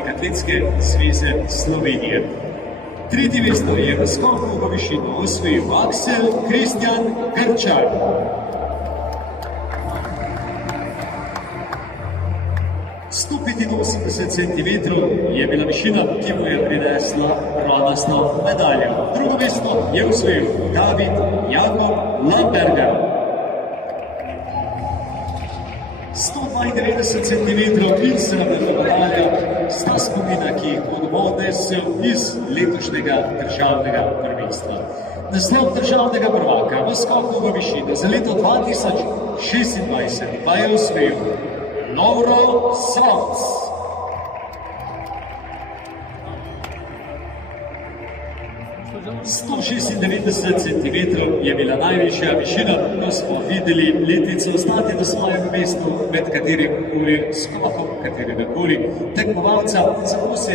Atletske zveze Slovenije. Tretje mesto je v skoku v višino osvojil Aksel Kristjan Grčar. Sto 85 centimetrov je bila višina, ki mu je prinesla bronasto medaljo. Drugo mesto je osvojil David Jakob Lamberger. 192 centimetrov in srebrna medalja sta spomina, ki jih bodo odnesel iz letošnjega državnega prvenstva. Naslov državnega prvaka v skoku v višino za leto 2026 pa je osvojil Lovro Savc. 196 centimetrov je bila najvišja višina, ko smo videli letvico ostati na svojem mestu med katerim koli skokom, katerega koli tekmovalca, zato se